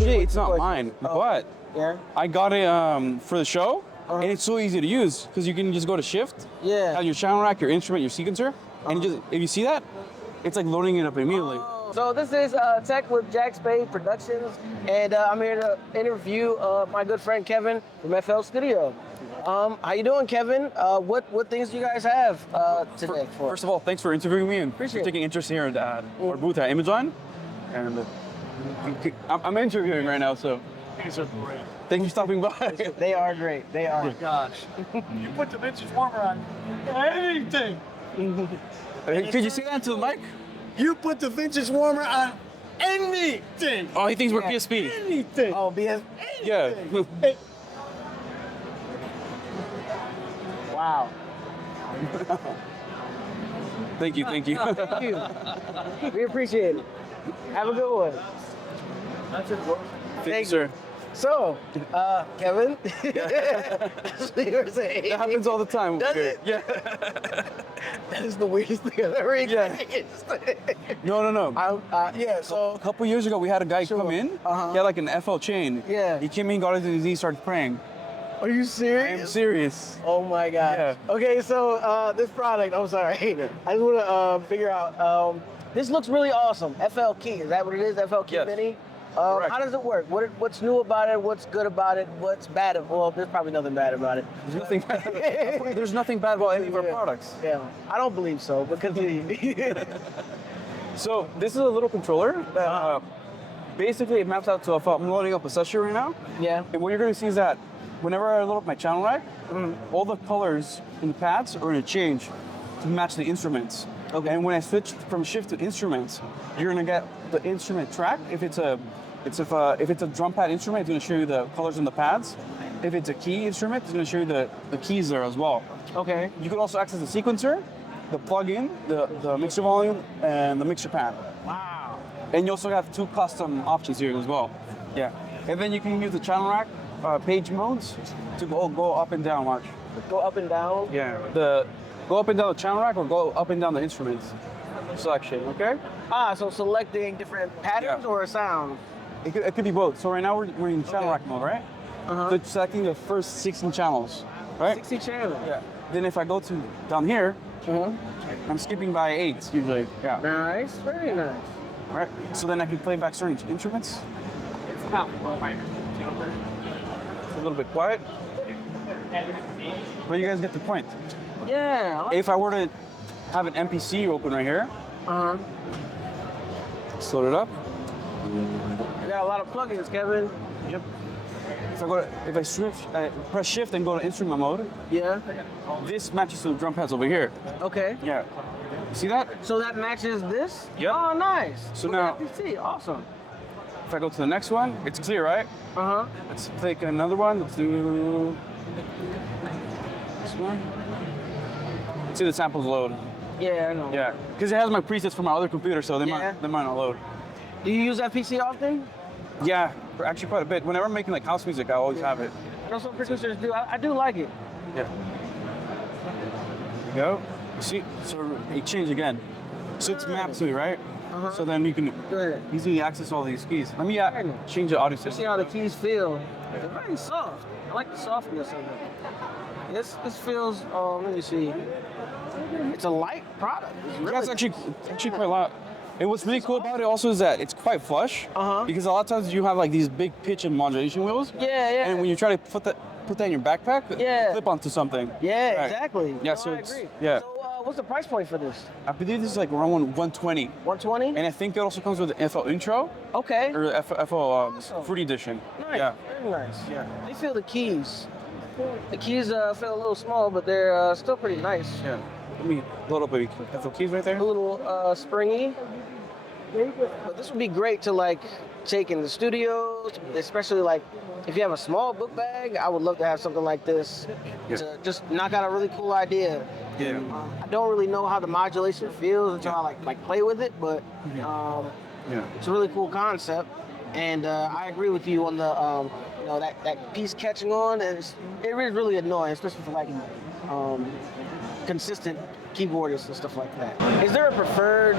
Actually, it's not mine, but Yeah. I got it for the show, and it's so easy to use because you can just go to Shift, Yeah. have your channel rack, your instrument, your sequencer, and just if you see that, it's like loading it up immediately. So this is Tech with Jack Spade Productions, and I'm here to interview my good friend Kevin from FL Studio. How you doing, Kevin? What things do you guys have today for? First of all, thanks for interviewing me and Appreciate it. taking interest here at our booth at Amazon. And I'm interviewing right now, so These are great. thank you for stopping by. They are great. They Oh are. my gosh. You put the vintage warmer on anything. Could you say that to the mic? You put the vintage warmer on anything. Oh, he thinks we're PSP. Anything. Oh, BS. Yeah. Wow. Thank you. Thank you. We appreciate it. Have a good one. That's it. Thank you, sir. So, Kevin, that's what you were saying. That happens all the time. Does Okay. it? Yeah. That is the weirdest thing I've ever experienced. No. Yeah, A so, couple years ago, we had a guy come in. Uh-huh. He had like an FL chain. Yeah. He came in, got into his knee, started praying. are you I am serious? serious. Oh my God. Yeah. Okay, so this product, I'm sorry. I just want to figure out, this looks really awesome. FL Key, is that what it is? FL Key Yes. Mini? Correct. How does it work? What's new about it? What's good about it? What's bad? Well, there's probably nothing bad about it. There's nothing bad. There's nothing bad about any of our Yeah. products. Yeah, I don't believe so, but continue. So this is a little controller that basically it maps out to I'm loading up a session right now. Yeah. And what you're going to see is that whenever I load up my channel rack, all the colors in the pads are going to change to match the instruments. Okay. And when I switch from shift to instruments, you're going to get the instrument track. If it's a drum pad instrument, it's going to show you the colors in the pads. If it's a key instrument, it's going to show you the keys there as well. Okay. You can also access the sequencer, the plug-in, the mixer volume, and the mixer pad. Wow. And you also have 2 custom options here as well. Yeah. And then you can use the channel rack page modes to go up and down, watch. Go up and down. Yeah. Go up and down the channel rack or go up and down the instruments selection, okay? So selecting different patterns Yeah. or a sound. It could be both. So right now we're in channel rack mode, right? Uh-huh. So selecting the first 16 channels, right? 60 channels. Yeah. Then if I go to down here, I'm skipping by 8 usually. Yeah. Nice. Very nice. Right. So then I can play back certain instruments. It's a little bit quiet. But you guys get the point. Yeah. If I were to have an MPC open right here, Uh-huh. let's load it up. You got a lot of plugins, Kevin. Yep. If I press shift and go to instrument mode, Yeah. this matches to the drum pads over here. Okay. Yeah. See that? So that matches this? Yep. Oh, nice. So Look now- at PC. Awesome. If I go to the next one, it's clear, right? Uh-huh. Let's take another one. Let's do this one. Let's see the samples load. Yeah, I know. Yeah, because it has my presets from my other computer, so they Yeah. might not load. Do you use that PC often? Yeah, actually quite a bit. Whenever I'm making like house music, I always have it. I know some producers do. I do like it. Yeah. There you go. See, so it changed again. So it's mapped to me, right? Uh-huh. So then you can Go ahead. easily access all these keys. Let me change the audio See system. how the keys feel. They're very soft. I like the softness of it. This feels, let me see. It's a light product. It's really, Yeah, it's actually quite a lot. And what's really cool about it also is that it's quite flush. Uh-huh. Because a lot of times you have like these big pitch and modulation wheels. Yeah. And when you try to put that in your backpack, Yeah. clip onto something. Yeah, Right. exactly. Yeah, No, so I it's- agree. yeah. So what's the price point for this? I believe this is like around 120. 120? And I think it also comes with the FL Intro Okay. or FL Awesome. Fruity Edition. Nice. Yeah. Very nice. Yeah. They feel the keys. The keys feel a little small, but they're still pretty nice. Yeah. Let me load up a FL keys right there. A little springy. But this would be great to like take in the studio, especially like if you have a small book bag. I would love to have something like this to just knock out a really cool idea. Yeah. I don't really know how the modulation feels until I like play with it, but Yeah. it's a really cool concept. And I agree with you on the that piece catching on. And it is really annoying, especially for like consistent keyboardists and stuff like that. Is there a preferred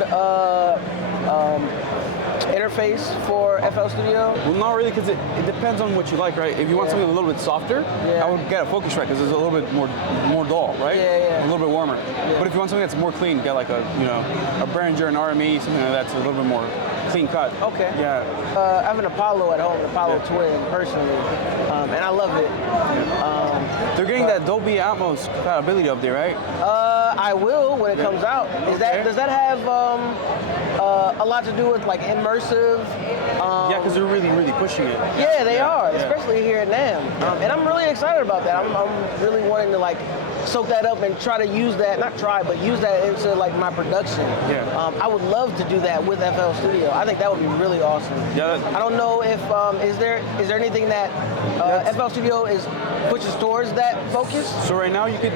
interface for FL Studio? Well, not really, because it depends on what you like, right? If you want something a little bit softer, Yeah. I would get a Focusrite because it's a little bit more dull, right? Yeah. A little bit warmer. But if you want something that's more clean, get like a Behringer, an RME, something like that's a little bit more clean cut. Okay. Yeah. I have an Apollo at home, an Apollo Twin, personally, and I love it. They're getting that Dolby Atmos compatibility up there, right? I will when it comes out. Does that have a lot to do with like immersive? Yeah, because they're really, really pushing it. Yeah, they are, yeah. especially here at NAMM. And I'm really excited about that. I'm really wanting to like soak that up and try to use that, not try, but use that into like my production. Yeah. I would love to do that with FL Studio. I think that would be really awesome. Yeah. I don't know if, is there anything that FL Studio pushes towards that focus? So right now you can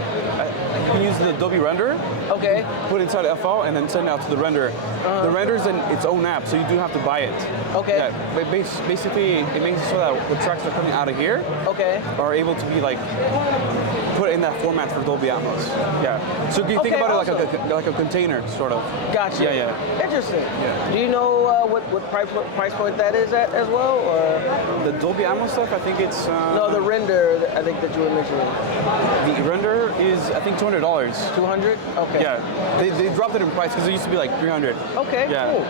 use the Adobe Render. Okay. Put it inside FL and then send it out to the renderer. The render's in its own app, so you do have to buy it. Okay. Yeah, but basically, it makes it so that the tracks that are coming out of here Okay. are able to be like put in that format for Dolby Atmos. Yeah. So you think Okay, about it awesome. like a container, sort of. Gotcha. Yeah. Interesting. Yeah. Do you know what price point that is at as well, or The Dolby Atmos stuff, I think it's no, the render? I think that you were mentioning. the render is I think $200. 200. Okay. Yeah. They dropped it in price because it used to be like 300. Okay. Yeah. Cool.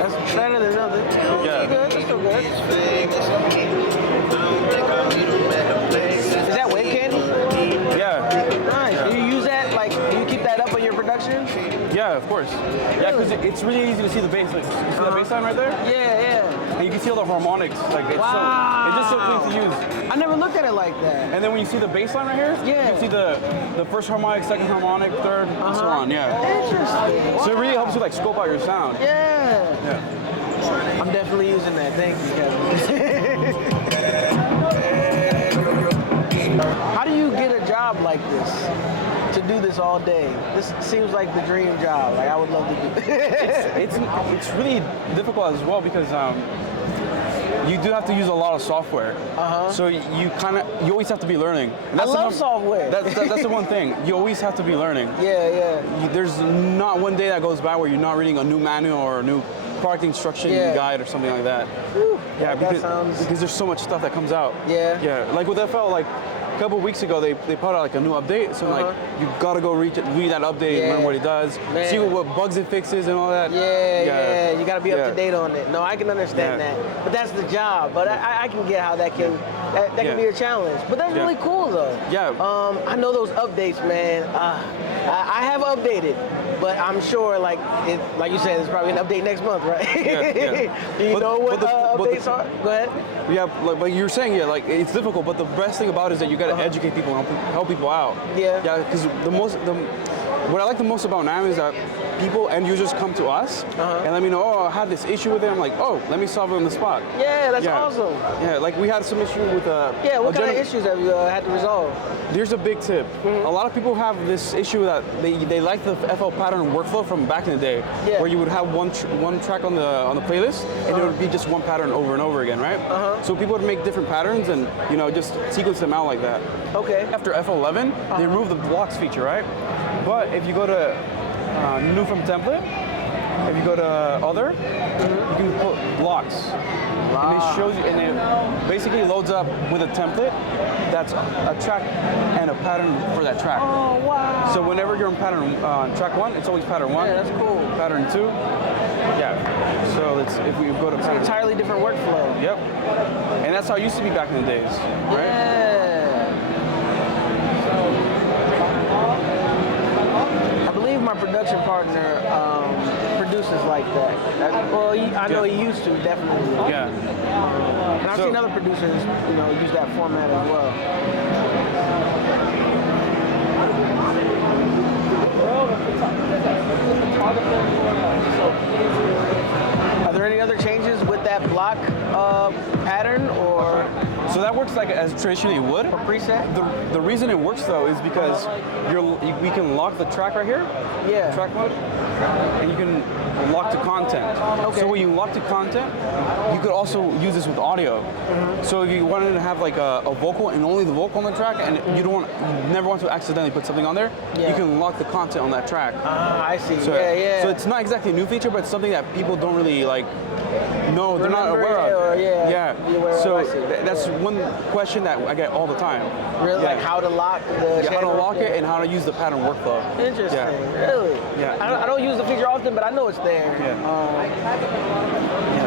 That's better than nothing. Yeah. That's still good. Is that wave candy? Yeah. Nice. Do you use that? Like, do you keep that up on your production? Yeah, of course. Yeah, because it's really easy to see the bass. Like, you see that bass line right there? Yeah. And you can see all the harmonics. Like it's it's just so clean to use. I never looked at it like that. And then when you see the bass line right here, Yeah. you can see the first harmonic, second harmonic, third, and so on. Yeah. Interesting. So it really helps you like scope out your sound. Yeah. Yeah. I'm definitely using that. Thank you, Kevin. How do you get a job like this? To do this all day. This seems like the dream job. Like I would love to do. It's really difficult as well because you do have to use a lot of software. So you always have to be learning. And I that's love software. That's the one thing. You always have to be learning. Yeah. There's not one day that goes by where you're not reading a new manual or a new product instruction guide or something like that. Whew. Yeah, That because sounds. there's so much stuff that comes out. Yeah. Like with FL, like a couple of weeks ago, they put out like a new update. So like you gotta go read that update and learn what it does, Man. see what bugs it fixes and all that. Yeah. You got to be up to Yeah. date on it. No, I can understand Yeah. that. But that's the job. But I can get how that can Yeah. be a challenge. But that's Yeah. really cool though. Yeah. I know those updates, man. I have updated, but I'm sure like you said, there's probably an update next month, right? Yeah. Do you know what updates the- are? Go ahead. Yeah, like you're saying, like it's difficult, but the best thing about it is that you gotta educate people and help people out. Yeah. Yeah, because what I like the most about NAMM is that people, end users, come to us and let me know, oh, I had this issue with it. I'm like, oh, let me solve it on the spot. Yeah, that's awesome. Yeah, like we had some issue with What kind of issues have you had to resolve? There's a big tip. A lot of people have this issue that they like the FL pattern workflow from back in the day, where you would have one track on the playlist, and it would be just one pattern over and over again, right? So people would make different patterns and just sequence them out like that. Okay. After FL11, they removed the blocks feature, right? But if you go to new from template, if you go to other, you can put blocks. And it shows you, and it basically loads up with a template that's a track and a pattern for that track. Oh, wow. So whenever you're on pattern track 1, it's always pattern 1. Yeah, that's cool. Pattern 2. Yeah. So if we go to It's an pattern, entirely different workflow. yep. And that's how it used to be back in the days, right? Yeah. I believe my production partner produces like that. I know he used to, definitely. Yeah. And I've seen other producers, use that format as well. Are there any other changes with that block pattern or So that works like as traditionally it would. preset? The reason it works though is because we can lock the track right here, Yeah. track mode, and you can lock to content. Okay. So when you lock to content, you could also use this with audio. So if you wanted to have like a vocal and only the vocal on the track, and you never want to accidentally put something on there, you can lock the content on that track. I see. So, yeah. So it's not exactly a new feature, but it's something that people don't really like. No, they're not aware of. Or, So that's one question that I get all the time. Really, like how to lock the how to lock it and how to use the pattern workflow. Interesting. Yeah. Really? Yeah. I don't use the feature often, but I know it's there.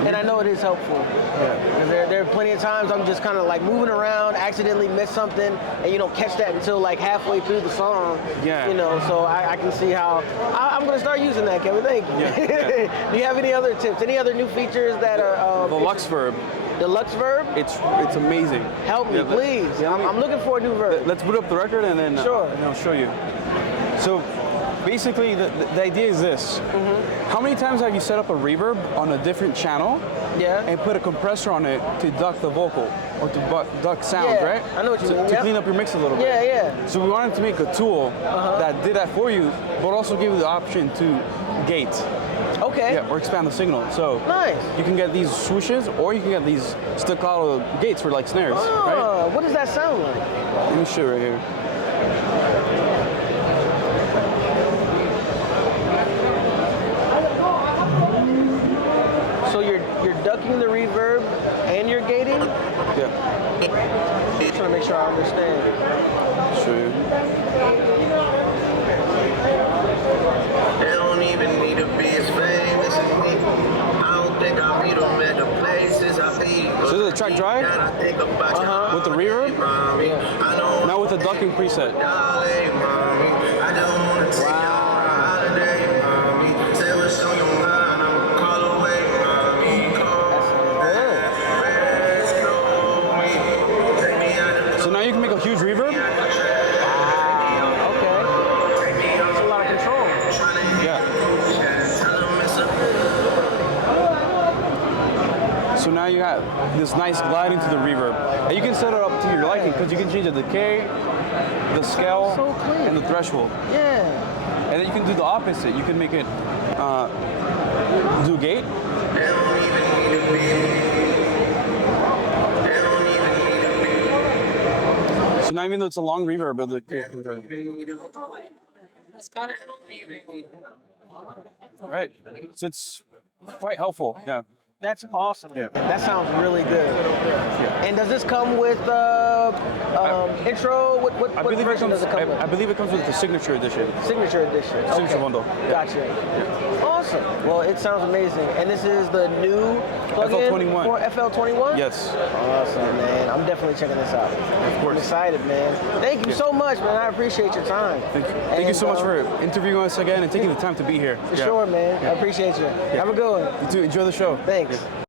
And I know it is helpful. Because there are plenty of times I'm just kind of like moving around, accidentally miss something, and you don't catch that until like halfway through the song. Yeah. You know, so I can see how I'm going to start using that, Kevin. Thank you. Yeah. Do you have any other tips? Any other new features that are The Lux verb. The Lux verb? It's amazing. Help me, please. I'm looking for a new verb. Let's boot up the record and then I'll show you. So basically, the idea is this. How many times have you set up a reverb on a different channel and put a compressor on it to duck the vocal or to duck sounds, right? I know what you mean. To clean up your mix a little bit. Yeah. So we wanted to make a tool that did that for you, but also give you the option to gate. Okay. Yeah, or expand the signal. So nice. You can get these swooshes, or you can get these staccato gates for like snares, right? What does that sound like? Let me show you right here. So you're ducking the reverb and you're gating? Yeah. Just trying to make sure I understand. Show you. They don't even need to be as famous as me. I don't think I'll be them at the places I be. So this is a track drive with the reverb, now with the ducking preset. So now you can make a huge reverb. Okay. That's a lot of control. Yeah. So now you got this nice glide into the reverb. And you can set it up to your liking because you can change the decay, the scale, and the threshold. Yeah. And then you can do the opposite. You can make it do gate. So now even though it's a long reverb, right? So it's quite helpful. Yeah. That's awesome. Yeah. That sounds really good. And does this come with intro? What version does it come with? I believe it comes with the signature edition. Signature edition. Signature bundle. Yeah. Gotcha. Yeah. Awesome. Well, it sounds amazing. And this is the new plugin FL21. for FL21? Yes. Awesome, man. I'm definitely checking this out. Of course. I'm excited, man. Thank you so much, man. I appreciate your time. Thank you. Thank you so much for interviewing us again and taking the time to be here. For sure, man. I appreciate you. Have a good one. You too. Enjoy the show. Thanks. Yeah.